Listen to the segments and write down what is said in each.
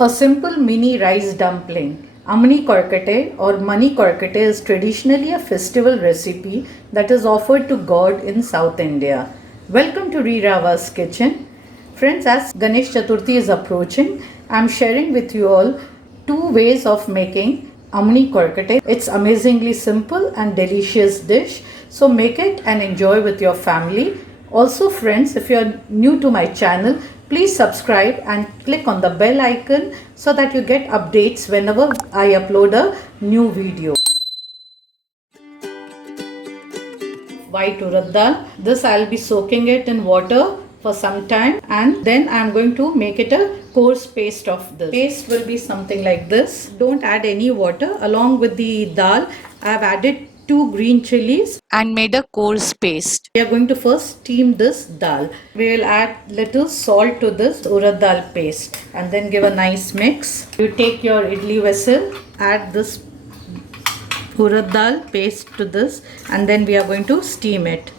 A simple mini rice dumpling. Ammini Kolukattai or Mani Kolukattai is traditionally a festival recipe that is offered to God in South India. Welcome to Rirava's kitchen. Friends, as Ganesh Chaturthi is approaching, I am sharing with you all two ways of making Ammini Kolukattai. It's amazingly simple and delicious dish. So make it and enjoy with your family. Also friends, if you are new to my channel, please subscribe and click on the bell icon so that you get updates whenever I upload a new video. White urad dal. This I'll be soaking it in water for some time and then I'm going to make it a coarse paste of this. Paste will be something like this. Don't add any water. Along with the dal, I have added 2 green chilies and made a coarse paste. We are going to first steam this dal. We will add little salt to this urad dal paste and then give a nice mix. You take your idli vessel, add this urad dal paste to this and then we are going to steam it.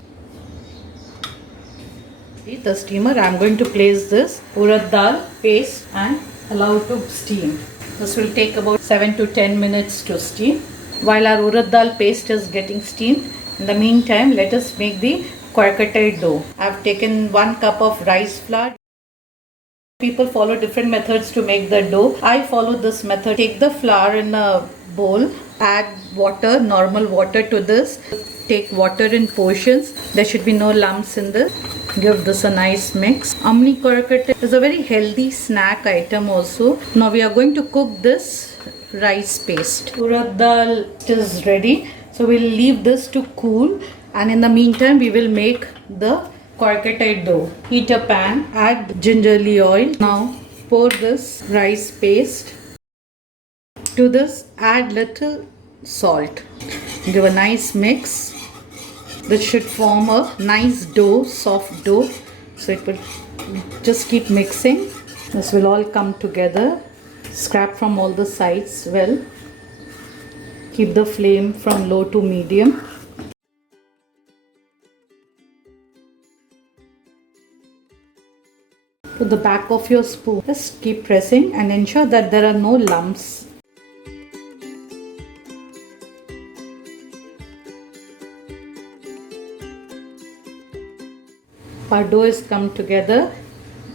The steamer, I am going to place this urad dal paste and allow it to steam. This will take about 7 to 10 minutes to steam. While our urad dal paste is getting steamed, in the meantime, let us make the kolukattai dough. I have taken 1 cup of rice flour. People follow different methods to make the dough. I follow this method. Take the flour in a bowl, add water, normal water to this. Take water in portions. There should be no lumps in this. Give this a nice mix. Ammini Kolukattai is a very healthy snack item also. Now we are going to cook this rice paste. Urad dal is ready. So we'll leave this to cool and in the meantime we will make the kolukattai dough. Heat a pan, add gingerly oil. Now pour this rice paste. To this add little salt. Give a nice mix. This should form a nice dough, soft dough. So it will just keep mixing. This will all come together. Scrap from all the sides well. Keep the flame from low to medium. Put the back of your spoon. Just keep pressing and ensure that there are no lumps. Our dough is come together.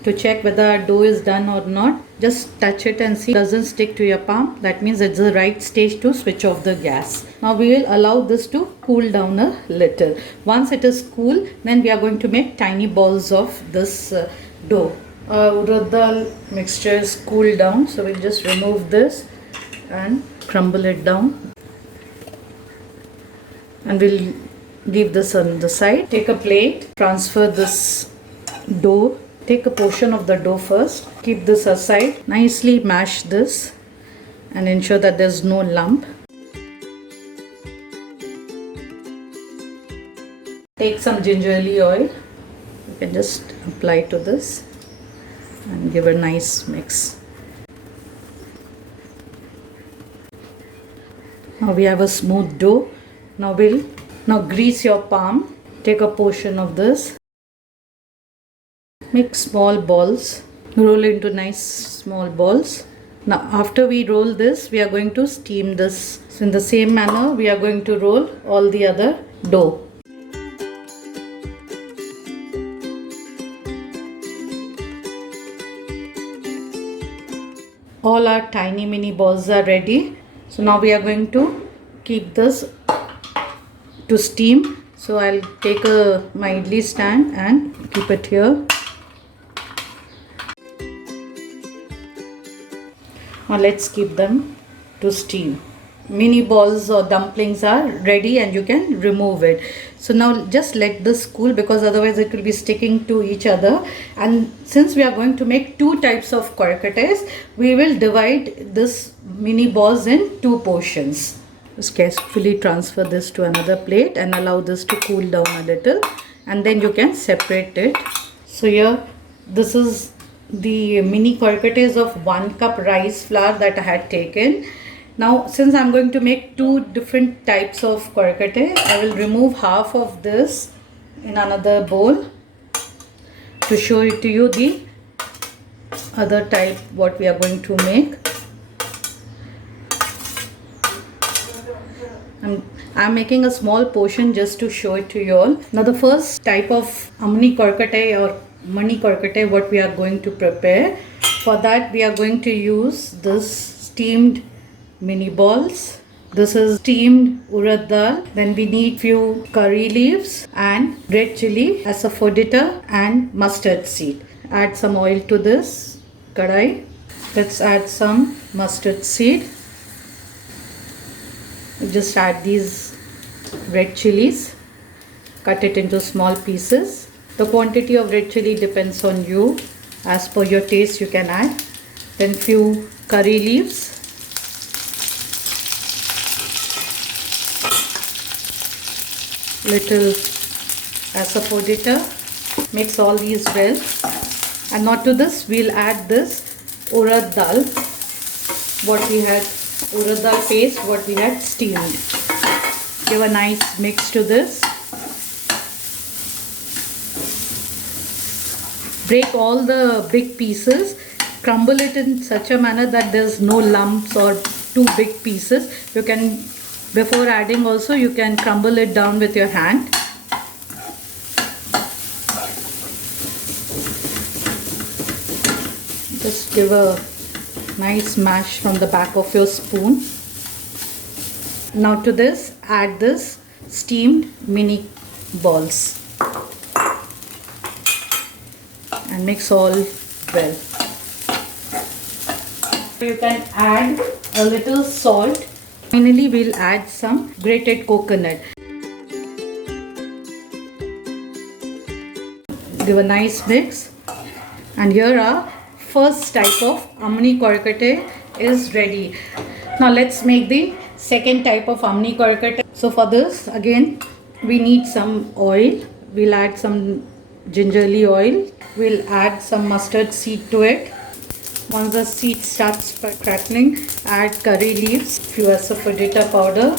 To check whether our dough is done or not, just touch it and see it doesn't stick to your palm. That means it's the right stage to switch off the gas. Now we will allow this to cool down a little. Once it is cool, then we are going to make tiny balls of this dough. Urad dal mixture is cooled down, so we'll just remove this and crumble it down. And we'll leave this on the side. Take a plate, transfer this dough. Take a portion of the dough first. Keep this aside. Nicely mash this and ensure that there's no lump. Take some gingerly oil. You can just apply to this and give a nice mix. Now we have a smooth dough. Now grease your palm. Take a portion of this. Make small balls. Roll into nice small balls. Now after we roll this, we are going to steam this. So in the same manner, we are going to roll all the other dough. All our tiny mini balls are ready. So now we are going to keep this to steam. So I'll take my idli stand and keep it here. Now let's keep them to steam. Mini balls or dumplings are ready and you can remove it. So now just let this cool because otherwise it will be sticking to each other. And since we are going to make 2 types of kolukattais, we will divide this mini balls in 2 portions. Just carefully transfer this to another plate and allow this to cool down a little and then you can separate it. So here this is the mini kolukattais of 1 cup rice flour that I had taken. Now since I'm going to make 2 different types of kolukattai, I will remove half of this in another bowl to show it to you the other type what we are going to make. I'm making a small portion just to show it to you all. Now the first type of Ammini Kolukattai or Ammini Kolukattai what we are going to prepare. For that we are going to use this steamed mini balls. This is steamed urad dal. Then we need few curry leaves and red chilli, asafoetida and mustard seed. Add some oil to this kadai. Let's add some mustard seed. Just add these red chilies. Cut it into small pieces. The quantity of red chili depends on you. As per your taste you can add. Then few curry leaves. Little asafoetida. Mix all these well. And now to this we'll add this urad dal. What we had, urad dal paste what we had steamed. Give a nice mix to this. Break all the big pieces. Crumble it in such a manner that there's no lumps or too big pieces. You can, before adding also, you can crumble it down with your hand. Just give a nice mash from the back of your spoon. Now to this, add this steamed mini balls and mix all well. You can add a little salt. Finally, we'll add some grated coconut. Give a nice mix. And here our first type of Ammini Kolukattai is ready. Now let's make the second type of Ammini Kolukattai. So for this, again, we need some oil. We'll add some gingerly oil. We'll add some mustard seed to it. Once the seed starts crackling, add curry leaves, few asafoetida powder.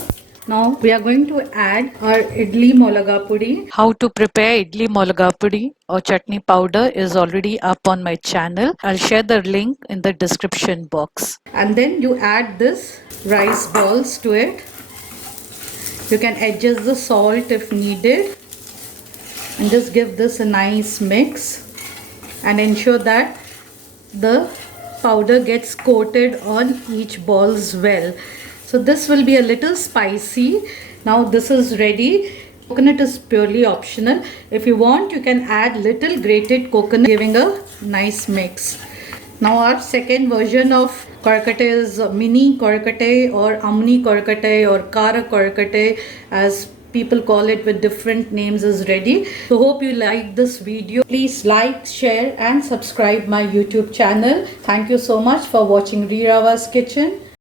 Now we are going to add our Idli Milagai Podi. How to prepare Idli Milagai Podi or chutney powder is already up on my channel. I'll share the link in the description box. And then you add this rice balls to it. You can adjust the salt if needed. And just give this a nice mix. And ensure that the powder gets coated on each balls well. So this will be a little spicy. Now this is ready. Coconut is purely optional. If you want, you can add little grated coconut, giving a nice mix. Now our second version of Kolukattai is Mini Kolukattai or Ammini Kolukattai or Kara Kolukattai, as people call it with different names, is ready. So hope you like this video. Please like, share and subscribe my YouTube channel. Thank you so much for watching Rirava's Kitchen.